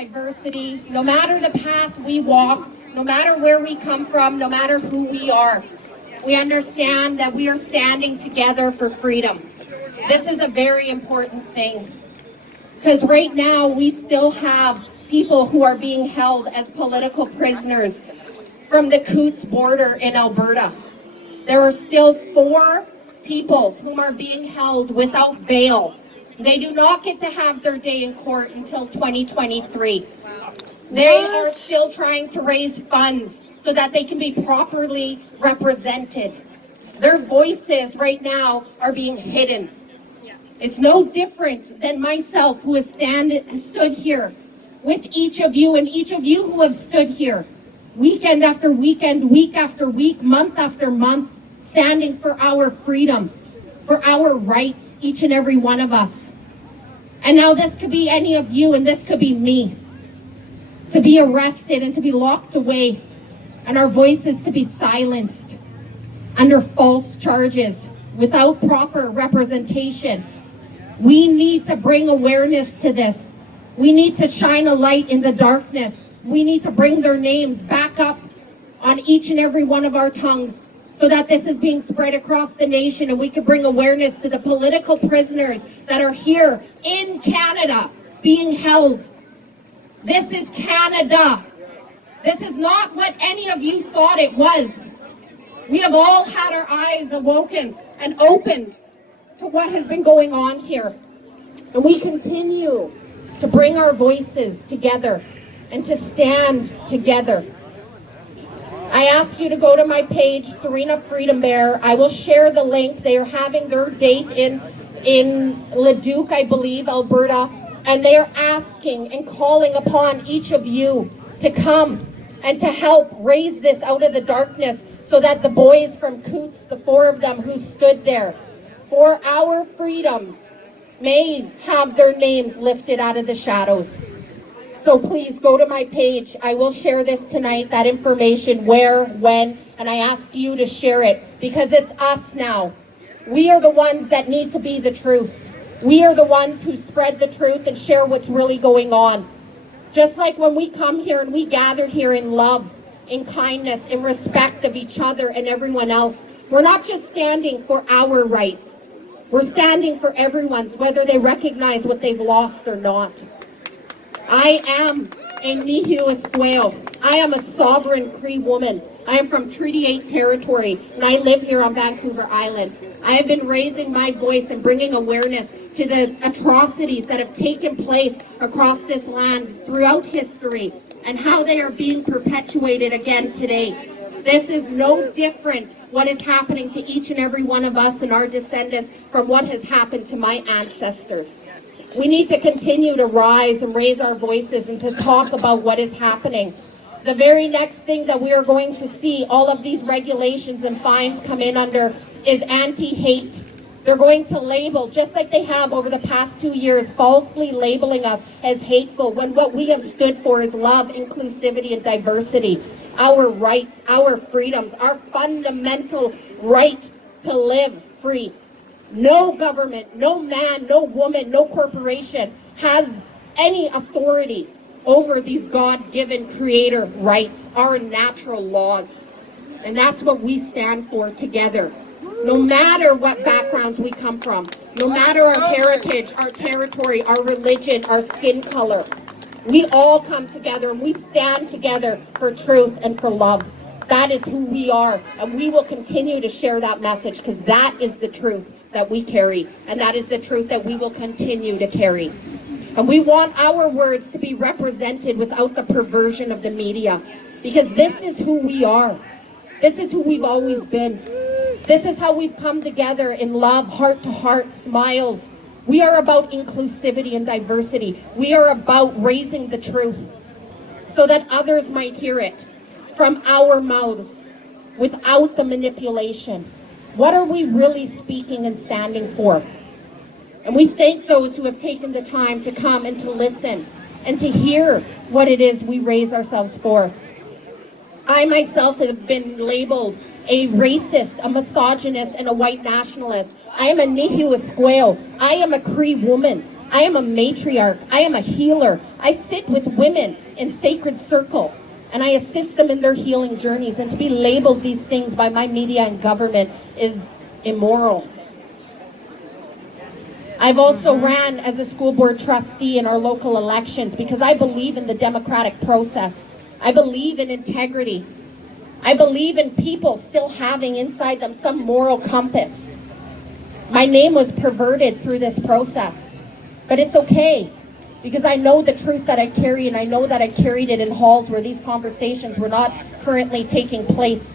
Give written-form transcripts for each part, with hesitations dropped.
diversity, no matter the path we walk, no matter where we come from, no matter who we are, we understand that we are standing together for freedom. This is a very important thing, because right now we still have people who are being held as political prisoners from the Coutts border in Alberta. There are still 4 people whom are being held without bail. They do not get to have their day in court until 2023. They are still trying to raise funds so that they can be properly represented. Their voices right now are being hidden. It's no different than myself, who has stood here with each of you, and each of you who have stood here weekend after weekend, week after week, month after month, standing for our freedom, for our rights, each and every one of us. And now this could be any of you, and this could be me, to be arrested and to be locked away, and our voices to be silenced under false charges without proper representation. We need to bring awareness to this. We need to shine a light in the darkness. We need to bring their names back up on each and every one of our tongues, so that this is being spread across the nation, and we can bring awareness to the political prisoners that are here in Canada being held. This is Canada. This is not what any of you thought it was. We have all had our eyes awoken and opened to what has been going on here. And we continue to bring our voices together and to stand together. I ask you to go to my page, Serena Freedom Bear. I will share the link. They are having their date in Leduc, I believe, Alberta. And they are asking and calling upon each of you to come and to help raise this out of the darkness, so that the boys from Coutts, the 4 of them who stood there for our freedoms, may have their names lifted out of the shadows. So please go to my page. I will share this tonight, that information, where, when, and I ask you to share it, because it's us now. We are the ones that need to be the truth. We are the ones who spread the truth and share what's really going on. Just like when we come here and we gather here in love, in kindness, in respect of each other and everyone else. We're not just standing for our rights. We're standing for everyone's, whether they recognize what they've lost or not. I am a Nogreatreset. I am a sovereign Cree woman. I am from Treaty 8 territory, and I live here on Vancouver Island. I have been raising my voice and bringing awareness to the atrocities that have taken place across this land throughout history, and how they are being perpetuated again today. This is no different what is happening to each and every one of us and our descendants from what has happened to my ancestors. We need to continue to rise and raise our voices and to talk about what is happening. The very next thing that we are going to see all of these regulations and fines come in under is anti-hate. They're going to label, just like they have over the past 2 years, falsely labeling us as hateful, when what we have stood for is love, inclusivity, and diversity. Our rights, our freedoms, our fundamental right to live free. No government, no man, no woman, no corporation has any authority over these God-given creator rights, our natural laws. And that's what we stand for together. No matter what backgrounds we come from, no matter our heritage, our territory, our religion, our skin color, we all come together and we stand together for truth and for love. That is who we are, and we will continue to share that message, because that is the truth that we carry, and that is the truth that we will continue to carry. And we want our words to be represented without the perversion of the media, because this is who we are. This is who we've always been. This is how we've come together in love, heart to heart, smiles. We are about inclusivity and diversity. We are about raising the truth so that others might hear it from our mouths without the manipulation. What are we really speaking and standing for? And we thank those who have taken the time to come and to listen and to hear what it is we raise ourselves for. I myself have been labeled a racist, a misogynist, and a white nationalist. I am a Nogreatreset. I am a Cree woman. I am a matriarch. I am a healer. I sit with women in sacred circle and I assist them in their healing journeys. And to be labeled these things by my media and government is immoral. I've also ran as a school board trustee in our local elections because I believe in the democratic process. I believe in integrity. I believe in people still having inside them some moral compass. My name was perverted through this process, but it's okay because I know the truth that I carry, and I know that I carried it in halls where these conversations were not currently taking place.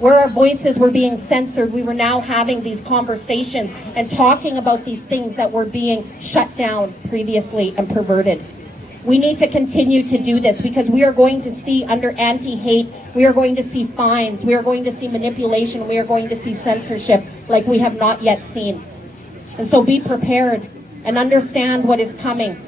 Where our voices were being censored, we were now having these conversations and talking about these things that were being shut down previously and perverted. We need to continue to do this because we are going to see under anti-hate, we are going to see fines, we are going to see manipulation, we are going to see censorship like we have not yet seen. And so be prepared and understand what is coming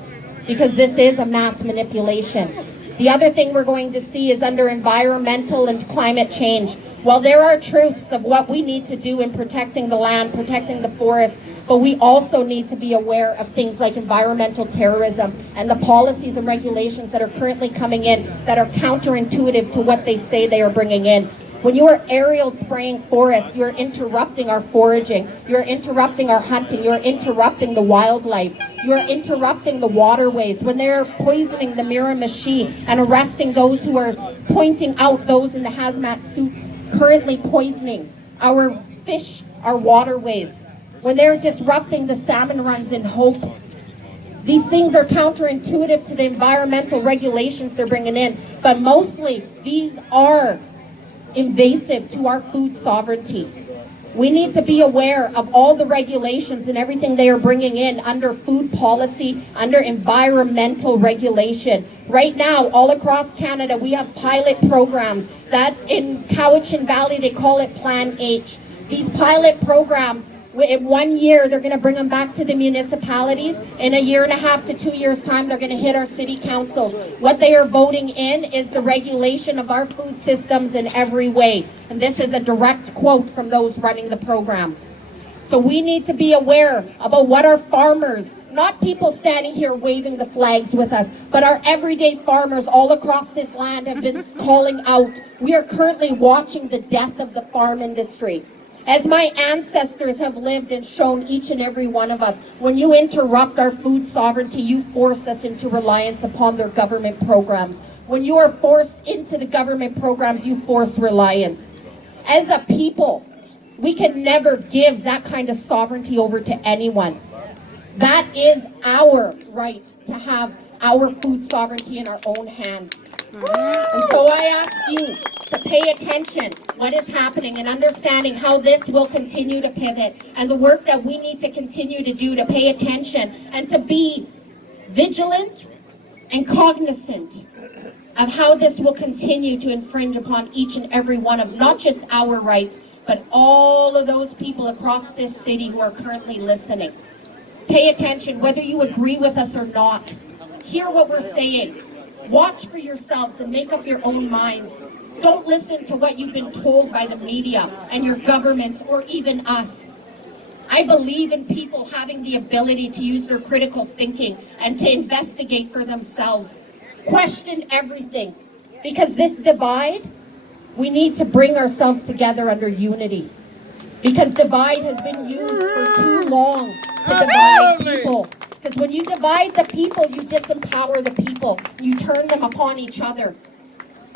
because this is a mass manipulation. The other thing we're going to see is under environmental and climate change. While there are truths of what we need to do in protecting the land, protecting the forest, but we also need to be aware of things like environmental terrorism and the policies and regulations that are currently coming in that are counterintuitive to what they say they are bringing in. When you are aerial spraying forests, you're interrupting our foraging, you're interrupting our hunting, you're interrupting the wildlife, you're interrupting the waterways. When they're poisoning the Miramichi and arresting those who are pointing out those in the hazmat suits currently poisoning our fish, our waterways. When they're disrupting the salmon runs in Hope. These things are counterintuitive to the environmental regulations they're bringing in, but mostly these are invasive to our food sovereignty. We need to be aware of all the regulations and everything they are bringing in under food policy, under environmental regulation. Right now, all across Canada, we have pilot programs that in Cowichan Valley, they call it Plan H. These pilot programs, in 1 year, they're going to bring them back to the municipalities. In a year and a half to 2 years' time, they're going to hit our city councils. What they are voting in is the regulation of our food systems in every way. And this is a direct quote from those running the program. So we need to be aware about what our farmers, not people standing here waving the flags with us, but our everyday farmers all across this land have been calling out. We are currently watching the death of the farm industry. As my ancestors have lived and shown each and every one of us, when you interrupt our food sovereignty, you force us into reliance upon their government programs. When you are forced into the government programs, you force reliance. As a people, we can never give that kind of sovereignty over to anyone. That is our right to have our food sovereignty in our own hands. And so I ask you to pay attention what is happening and understanding how this will continue to pivot and the work that we need to continue to do to pay attention and to be vigilant and cognizant of how this will continue to infringe upon each and every one of not just our rights, but all of those people across this city who are currently listening. Pay attention, whether you agree with us or not. Hear what we're saying. Watch for yourselves and make up your own minds. Don't listen to what you've been told by the media and your governments or even us. I believe in people having the ability to use their critical thinking and to investigate for themselves. Question everything. Because this divide, we need to bring ourselves together under unity. Because divide has been used for too long to divide people. Because when you divide the people, you disempower the people. You turn them upon each other.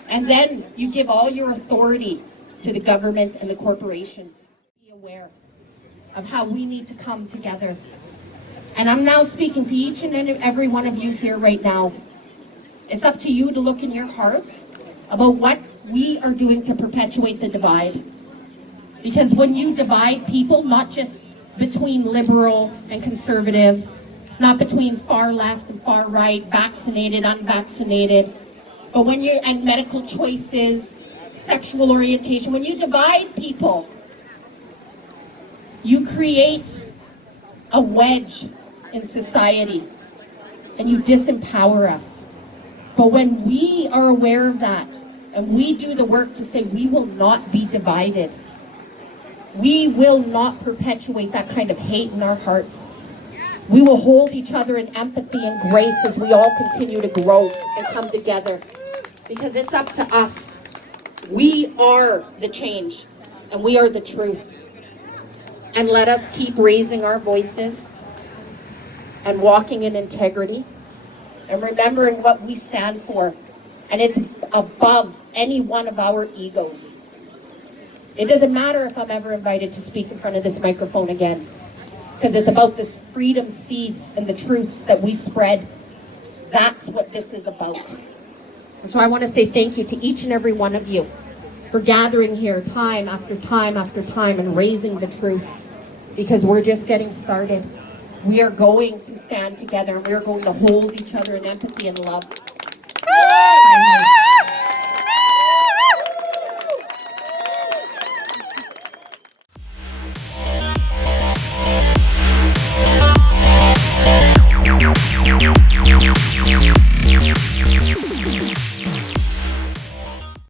And then you give all your authority to the government and the corporations. Be aware of how we need to come together. And I'm now speaking to each and every one of you here right now. It's up to you to look in your hearts about what we are doing to perpetuate the divide. Because when you divide people, not just between liberal and conservative, not between far left and far right, vaccinated, unvaccinated, but when you're, and medical choices, sexual orientation, when you divide people, you create a wedge in society and you disempower us. But when we are aware of that and we do the work to say we will not be divided, we will not perpetuate that kind of hate in our hearts. We will hold each other in empathy and grace as we all continue to grow and come together. Because it's up to us. We are the change, and we are the truth. And let us keep raising our voices and walking in integrity and remembering what we stand for. And it's above any one of our egos. It doesn't matter if I'm ever invited to speak in front of this microphone again, because it's about this freedom seeds and the truths that we spread. That's what this is about. So I want to say thank you to each and every one of you for gathering here time after time after time and raising the truth, because we're just getting started. We are going to stand together and we're going to hold each other in empathy and love.